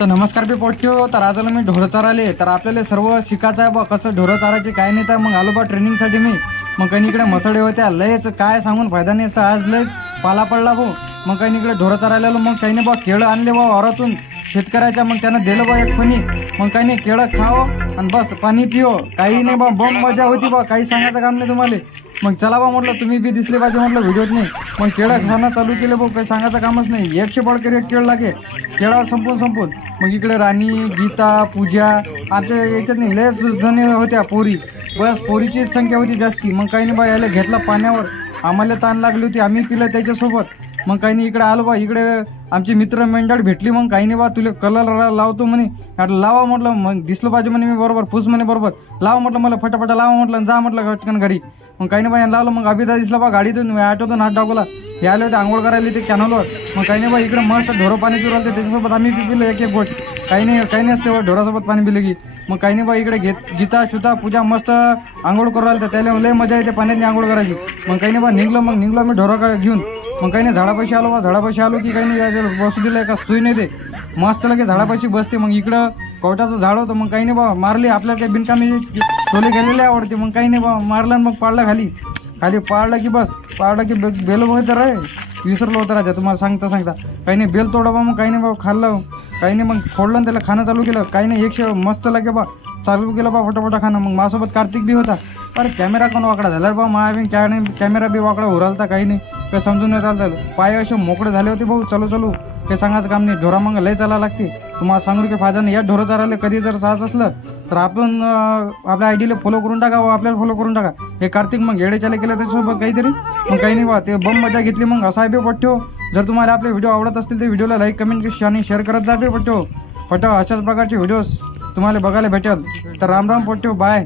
तर नमस्कार बी पोट्यो तर आज आलो मी ढोरं चाराले. तर आपल्याला सर्व शिकायचं आहे बा कसं ढोरं चारायचे काय नाही तर मग आलो बा ट्रेनिंगसाठी मी. मग काही इकडे मसडे होत्या लयच काय सांगून फायदा नाही तर आज लय पाला पडला भाऊ. मग काही इकडे ढोरं चारायला आलो मग काही नाही बा केळं आणले बा वारातून शेतकऱ्याच्या मग त्यानं दिलं बा एक फणी. मग काही नाही केळं खाओ आणि बस पाणी पिओ काही नाही बा बम मजा होती बा काही सांगायचं काम नाही तुम्हाला. मग चला बा म्हटलं तुम्ही बी दिसले पाहिजे म्हटलं व्हिडिओत नाही. मग केळं खाणं चालू केलं बघ काही सांगायचं कामच नाही. एकशे बळकर एक केळ लागे. केळावर संपून संपून. मग इकडे राणी गीता पूजा आमच्या याच्यात नाही लयच जणी होत्या पोरी. बस पोरीचीच संख्या होती जास्ती. मग काही नाही बा यायला घेतला पाण्यावर. आम्हाला ताण लागली होती आम्ही पिलं त्याच्यासोबत. मग काही नाही इकडे आलो बा इकडे आमची मित्र मंडळ भेटली मग. काही नाही बा तुला कलर लावतो म्हणे. लावा म्हटलं मग दिसलं पाहिजे म्हणे मी बरोबर फुस म्हणे बरोबर. लावा म्हटलं मला फटाफटा लावा म्हटलं जा म्हटलं घटकन घरी. मग काही नाही बा यांना लावलं. मग अभिदा दिसला बा गाडीतून आठवतो हात टाकला हे आले होते आंघोळ करायला ते कॅनलवर. मग काही नाही बा इकडे मस्त ढोरं पाणी पिऊ राहते त्याच्यासोबत आम्ही बी एक एक गोट काही नाही काही नाही असते ढोरासोबत पाणी पिलं की. मग काही नाही बा इकडे घेत गीता शुता पूजा मस्त आंघोळ करू राहिले त्याला लय मजा येते पाण्यातली आंघोळ करायची. मग काही नाही बा निघलो मग निघलो आम्ही ढोरा घेऊन. मग काही नाही झाडापाशी आलो बा झाडापाशी आलो की काही नाही बसू दिलं का सुई नाही ते मस्त लगे झाडापाशी बसते. मग इकडं कवटाचं झाड होतं मग काही नाही बा मारली आपल्याला काही बिनकामी टोले गेलेले आवडते. मग काही नाही बा मारलं मग पाळलं खाली. खाली पाळलं की बस पाळलं की बे- बेल होय तर आहे. विसरलो होतं राजा तुम्हाला सांगता सांगता. काही नाही बेल तोडा बा मग काही नाही बा खाल्लं. काही नाही मग फोडलं आणि त्याला खाणं चालू केलं. काही नाही एकशे मस्त लागे बा. चालू केलं बा फटाफटा खाणं. मग माझ्यासोबत कार्तिक बी होता. अरे कॅमेरा कोण वाकडा झाला रे बा? माझ्या कॅ नाही कॅमेरा बी वाकडा उरालता काही नाही. काही समजून नाही आलं पाय असे मोकळे झाले होते भाऊ. चलो चलो. काही सांगायचं काम नाही. ढोरा मग लय चाला लागते. तुम्हाला सांगू की फायदा नाही. या ढोरं चालायला कधी जर साहस असलं तर आपण आपल्या आपल्या आयडीला फॉलो करून टाका व आपल्याला फॉलो करून टाका. हे कार्तिक मग येडेच्याला केलं त्याच्यासोबत काहीतरी? मग काही नाही बा ते बम मजा घेतली मग असा बी पट्ट्यो जर तुम्हाला आपले व्हिडिओ आवडत असतील तर व्हिडिओला लाईक कमेंट आणि शेअर करत जा बे पट्ट्यो पट्ट्यो अशाच प्रकारचे व्हिडिओज तुम्हाला बघायला भेटेल. तर राम राम पट्ट्यो बाय